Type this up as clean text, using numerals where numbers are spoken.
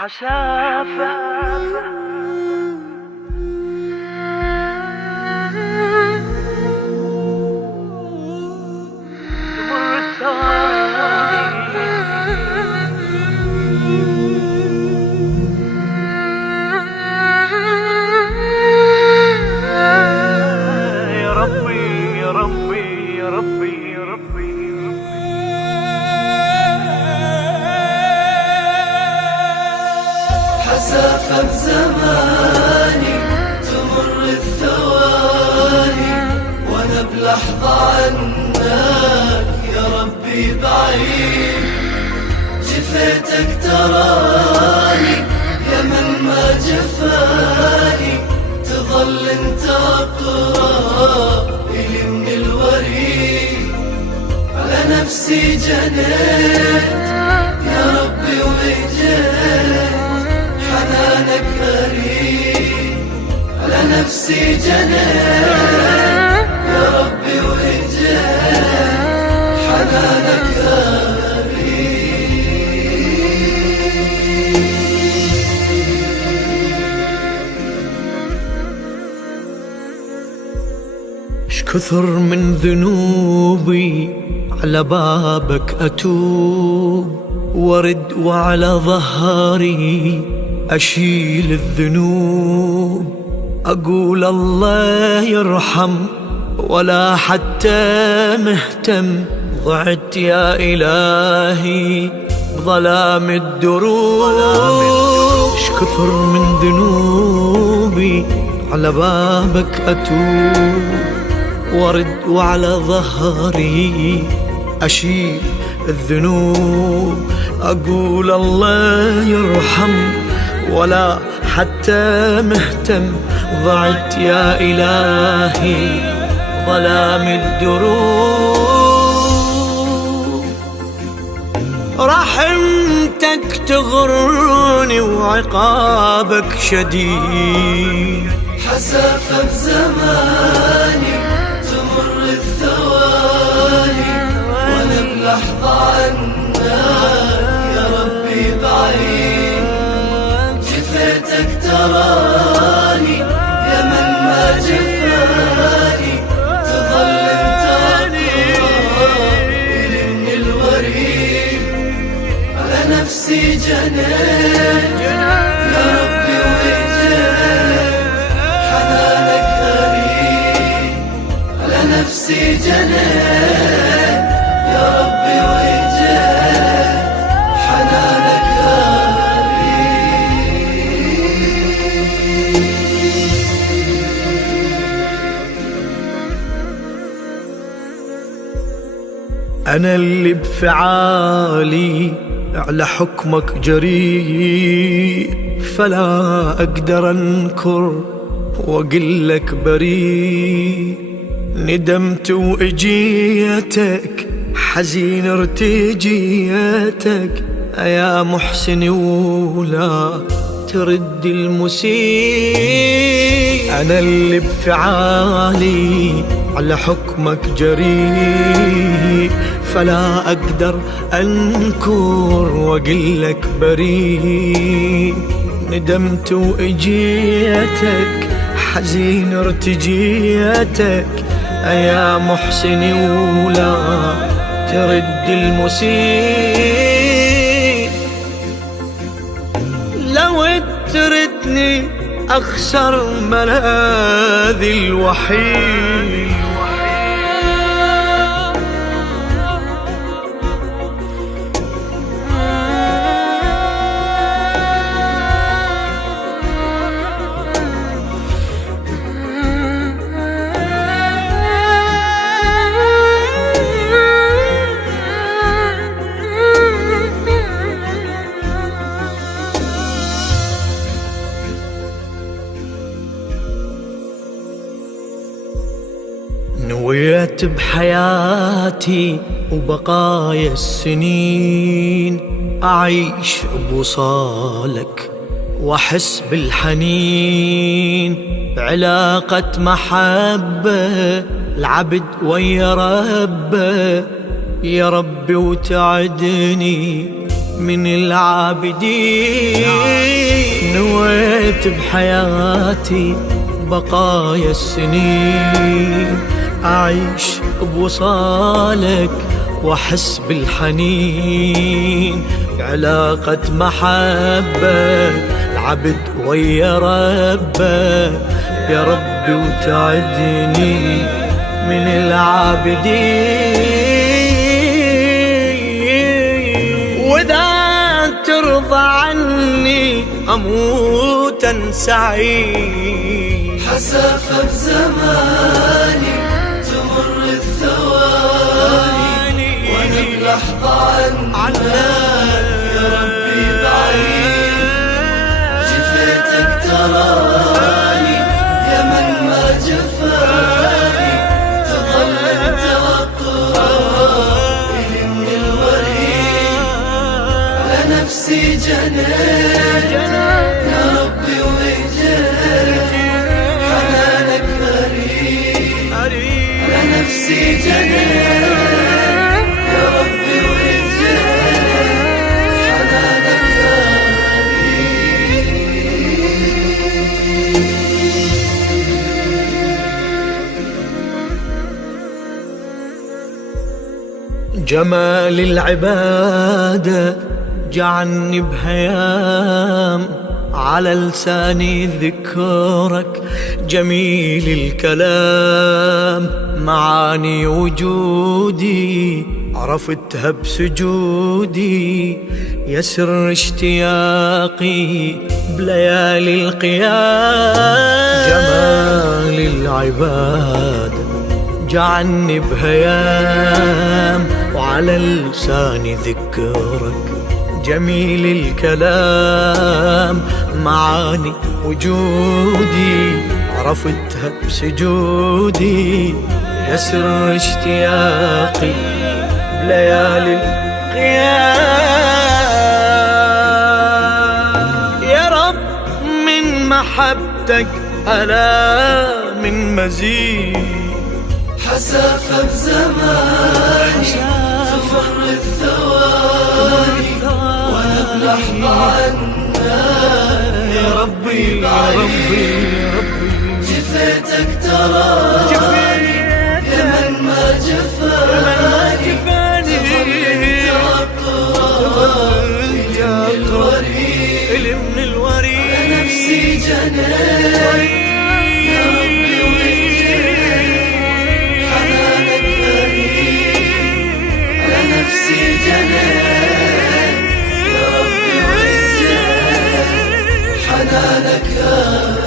حشافة تمر الثواني يا ربي يا ربي يا ربي يا ربي حسافة بزماني تمر الثواني وانا بلحظة عنك يا ربي بعيد. جفيتك تراني يا من ما جفاني، تظل انت اقرب الي من الوريد. على نفسي جنيت يا ربي وجيت، حنانك غريب. على نفسي جنيت يا ربي وجيت، حنانك غريب. كثر من ذنوبي على بابك أتوب، ورد وعلى ظهري أشيل الذنوب. أقول الله يرحم ولا حتى مهتم، ضعت يا إلهي بظلام الدروب. كثر من ذنوبي على بابك أتوب، ورد وعلى ظهري أشيل الذنوب. أقول الله يرحم ولا حتى مهتم، ضعت يا إلهي ظلام الدروب. رحمتك تغرني وعقابك شديد. حسافة بزماني تمر الثواني وانا بلحظة عنك يا ربي بعيد. جفيتك تراني يا من ما جفاني، تظل انت اقرب الي من الوريد. على نفسي جنيت يا ربي وجيت، حنانك غريب. على نفسي جنيت يا ربي وجيت، حنانك أنا اللي بفعالي على حكمك جريء، فلا أقدر أنكر وأقلك بريء. ندمت وإجيتك حزين ارتجيتك، يا محسن ولا ترد المسيء. أنا اللي بفعالي على حكمك جريء، فلا أقدر أنكر وأقلك بريء. ندمت وإجيتك حزين ارتجيتك، يا محسن ولا ترد المسيء. لو تردني أخسر ملاذي الوحيد، نويت بحياتي وبقايا السنين أعيش بوصالك وأحس بالحنين، بعلاقة محبة العبد ويا ربه. يا ربي وتعدني من العابدين. نويت بحياتي بقايا السنين أعيش بوصالك وأحس بالحنين. علاقة محبة العبد ويا ربه، يا ربي وتعدني من العابدين. وإذا ترضى عني أموت سعيد. حسافة بزماني تمر الثواني وانا بلحظة عنك يا ربي بعيد. جفيتك تراني يا من ما جفاني، تظل انت اقرب الي من الوريد. على نفسي جنيت يا ربي وإجيت، حنانك غريب. على نفسي جنيت يا ربي وإجيت، حنانك غريب. جمال العبادة جعلني بهيام، على لساني ذكرك جميل الكلام. معاني وجودي عرفتها بسجودي، يسر اشتياقي بليالي القيام. جمال العبادة جعلني بهيام، وعلى لساني ذكرك جميل الكلام. معاني وجودي عرفتها بسجودي، يسر اشتياقي بليالي القيام. يا رب من محبتك ألا من مزيد. حسافة بزماني تمر الثواني وانا بلحظة عنك يا ربي بعيد. جفيتك تراني يا من ما جفاني، تظل انت اقرب الي من الوريد. على نفسي جنيت يا ربي وإجيت، حنانك غريب. على نفسي جنيت يا ربي وإجيت، حنانك غريب.